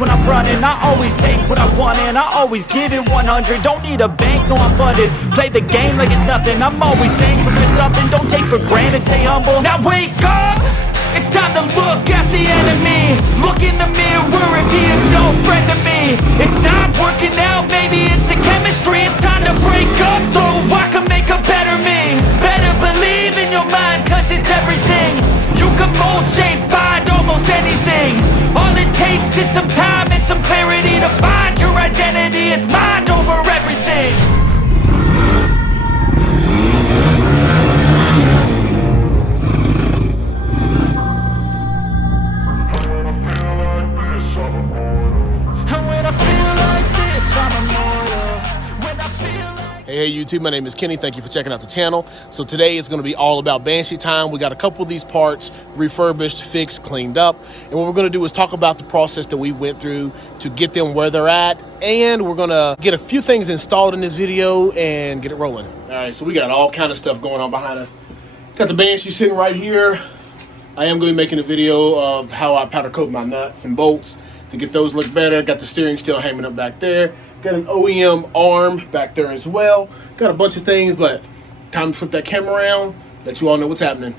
when I'm running. I always take what I want and I always give it 100. Don't need a bank, no I'm funded. Play the game like it's nothing. I'm always thankful for something. Don't take for granted, stay humble. Now wake up! It's time to look at the enemy. Look in the mirror if he is no friend to me. It's not working out, maybe it's the chemistry. It's time to break up so I can make a better me. Better believe in your mind, cause it's everything. You can mold, shape, find almost anything. All it takes is some time and some clarity to find your identity. It's mind over everything. Hey YouTube, my name is Kenny. Thank you for checking out the channel. So today is going to be all about Banshee time. We got a couple of these parts refurbished, fixed, cleaned up. And what we're going to do is talk about the process that we went through to get them where they're at. And we're going to get a few things installed in this video and get it rolling. All right, so we got all kind of stuff going on behind us. Got the Banshee sitting right here. I am going to be making a video of how I powder coat my nuts and bolts to get those look better. Got the steering still hanging up back there. Got an OEM arm back there as well. Got a bunch of things, but time to flip that camera around, let you all know what's happening.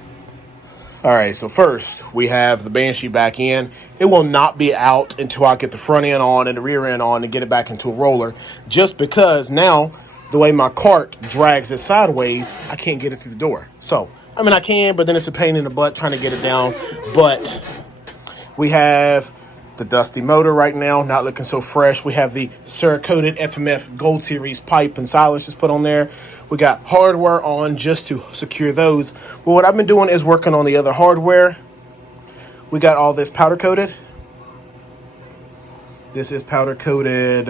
All right, so first we have the Banshee back in. It will not be out until I get the front end on and the rear end on and get it back into a roller, just because now the way my cart drags it sideways, I can't get it through the door. So, I mean, I can, but then it's a pain in the butt trying to get it down. But we have the dusty motor right now, not looking so fresh. We have the Cerakoted FMF Gold Series pipe and silencers put on there. We got hardware on just to secure those. But what I've been doing is working on the other hardware. We got all this powder coated. This is powder coated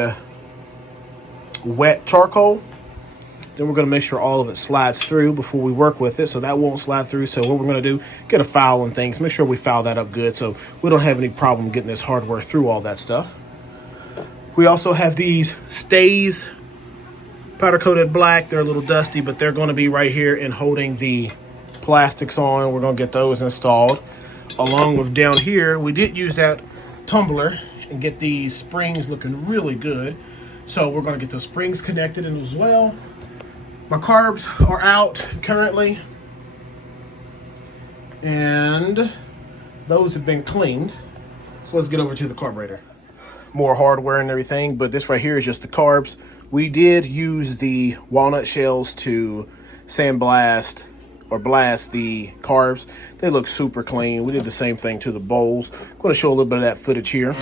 wet charcoal. Then we're going to make sure all of it slides through before we work with it, so that won't slide through. So what we're going to do, get a file and things, make sure we file that up good so we don't have any problem getting this hardware through all that stuff. We also have these stays, powder coated black. They're a little dusty, but they're going to be right here and holding the plastics on. We're going to get those installed. Along with down here, we did use that tumbler and get these springs looking really good. So we're going to get those springs connected in as well. My carbs are out currently, and those have been cleaned. So let's get over to the carburetor. More hardware and everything, but this right here is just the carbs. We did use the walnut shells to sandblast or blast the carbs. They look super clean. We did the same thing to the bowls. I'm going to show a little bit of that footage here.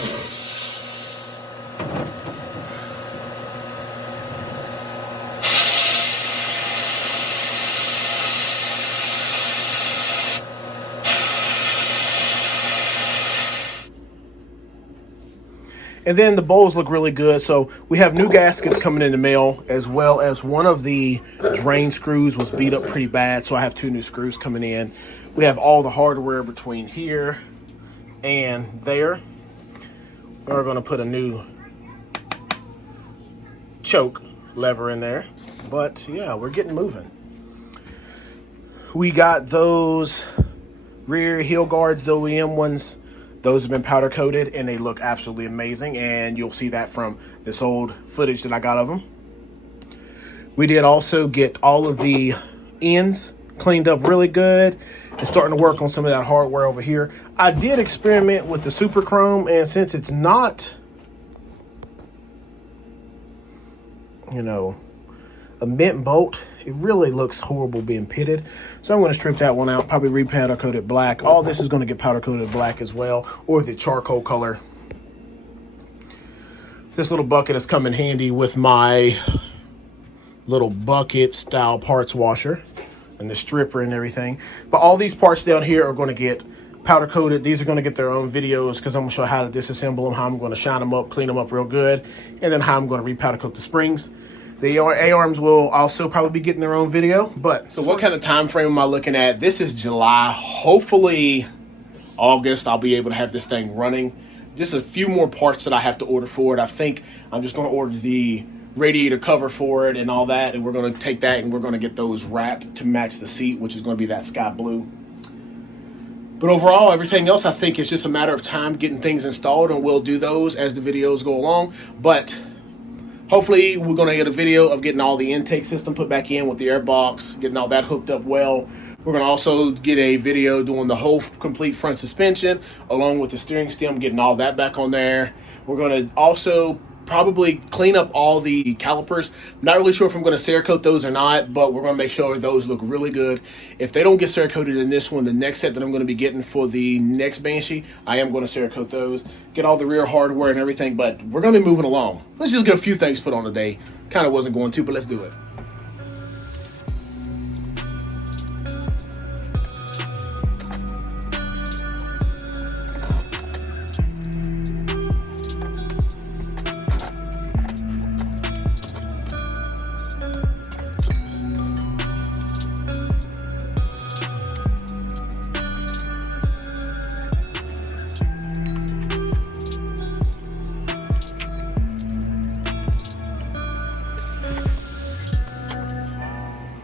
And then the bowls look really good. So we have new gaskets coming in the mail, as well as one of the drain screws was beat up pretty bad. So I have 2 new screws coming in. We have all the hardware between here and there. We're going to put a new choke lever in there. But yeah, we're getting moving. We got those rear heel guards, the OEM ones. Those have been powder coated and they look absolutely amazing, and you'll see that from this old footage that I got of them. We did also get all of the ends cleaned up really good and starting to work on some of that hardware over here. I did experiment with the Super Chrome, and since it's not, you know, a mint bolt, it really looks horrible being pitted. So I'm going to strip that one out, probably re-powder coat it black. All this is going to get powder coated black as well, or the charcoal color. This little bucket has come in handy with my little bucket style parts washer and the stripper and everything. But all these parts down here are going to get powder coated. These are going to get their own videos because I'm going to show how to disassemble them, how I'm going to shine them up, clean them up real good, and then how I'm going to re-powder coat the springs. The A-arms will also probably be getting their own video. But so what kind of time frame am I looking at? This is July. Hopefully August I'll be able to have this thing running. Just a few more parts that I have to order for it. I think I'm just going to order the radiator cover for it and all that, and we're going to take that and we're going to get those wrapped to match the seat, which is going to be that sky blue. But overall, everything else, I think it's just a matter of time getting things installed, and we'll do those as the videos go along. But hopefully we're going to get a video of getting all the intake system put back in with the air box, getting all that hooked up well. We're going to also get a video doing the whole complete front suspension along with the steering stem, getting all that back on there. We're going to also probably clean up all the calipers. Not really sure if I'm going to Cerakote those or not, but we're going to make sure those look really good. If they don't get Cerakoted in this one, the next set that I'm going to be getting for the next Banshee, I am going to Cerakote those, get all the rear hardware and everything, but we're going to be moving along. Let's just get a few things put on today. Kind of wasn't going to, but let's do it.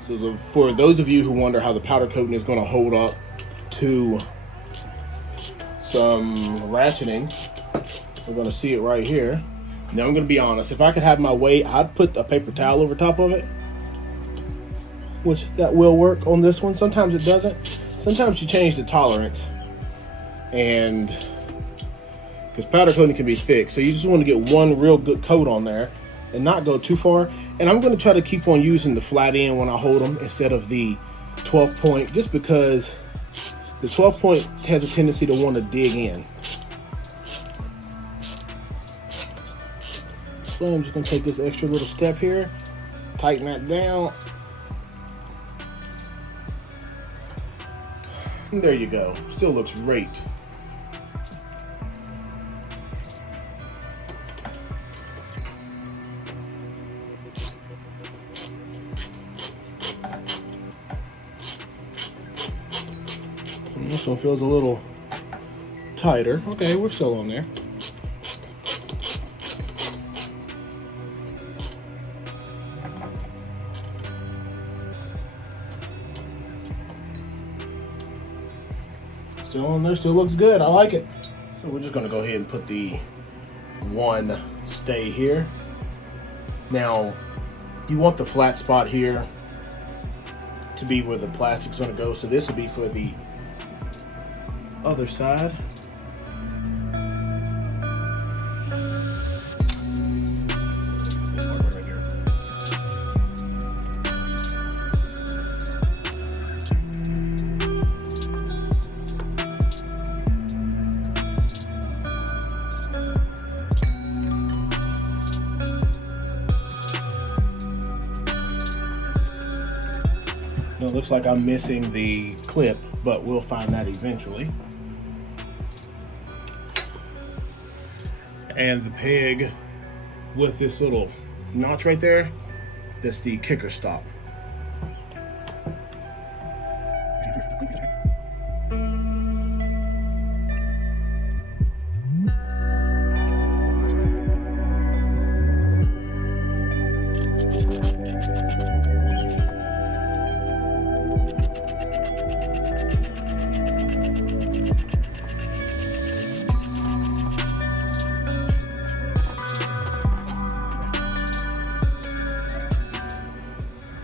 So for those of you who wonder how the powder coating is going to hold up to some ratcheting, we're going to see it right here. Now I'm going to be honest, if I could have my way, I'd put a paper towel over top of it, which that will work on this one. Sometimes it doesn't. Sometimes you change the tolerance, and because powder coating can be thick, so you just want to get one real good coat on there and not go too far. And I'm going to try to keep on using the flat end when I hold them instead of the 12 point, just because the 12 point has a tendency to want to dig in. So I'm just going to take this extra little step here, tighten that down. And there you go. Still looks great. This one feels a little tighter. Okay, we're still on there. Still on there, still looks good. I like it. So we're just gonna go ahead and put the one stay here. Now, you want the flat spot here to be where the plastic's gonna go. So this will be for the other side. Now it looks like I'm missing the clip, but we'll find that eventually. And the peg with this little notch right there, that's the kicker stop.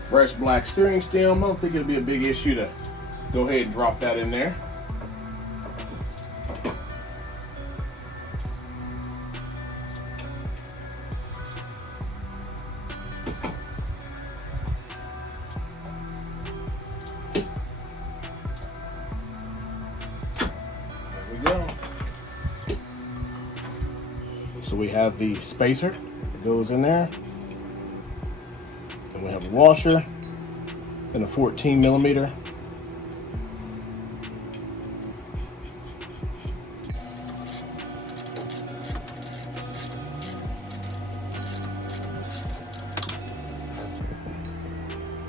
Fresh black steering stem. I don't think it'll be a big issue to go ahead and drop that in there. There we go. So we have the spacer that goes in there. We have a washer and a 14 millimeter.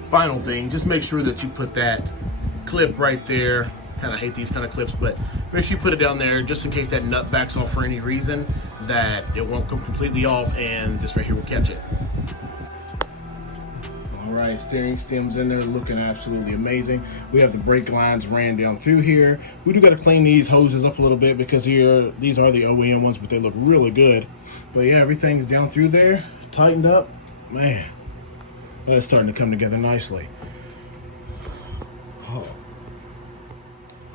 Final thing, just make sure that you put that clip right there. Kind of hate these kind of clips, but make sure you put it down there just in case that nut backs off for any reason, that it won't come completely off and this right here will catch it. All right, steering stem's in there looking absolutely amazing. We have the brake lines ran down through here. We do got to clean these hoses up a little bit because these are the OEM ones, but they look really good. But yeah, everything's down through there, tightened up. Man, that's starting to come together nicely.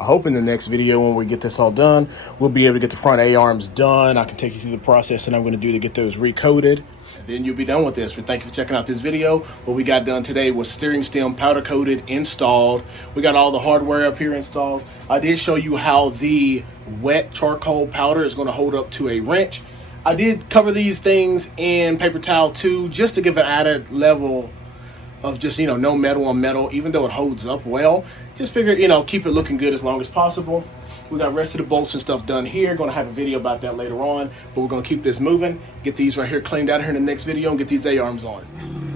I hope in the next video when we get this all done, we'll be able to get the front A-arms done. I can take you through the process that I'm going to do to get those recoated. And then you'll be done with this. Thank you for checking out this video. What we got done today was steering stem powder coated, installed. We got all the hardware up here installed. I did show you how the wet charcoal powder is going to hold up to a wrench. I did cover these things in paper towel too, just to give an added level of just, no metal on metal, even though it holds up well. Just figure, keep it looking good as long as possible. We got rest of the bolts and stuff done here. Going to have a video about that later on, but we're going to keep this moving, get these right here cleaned out here in the next video, and get these A-arms on.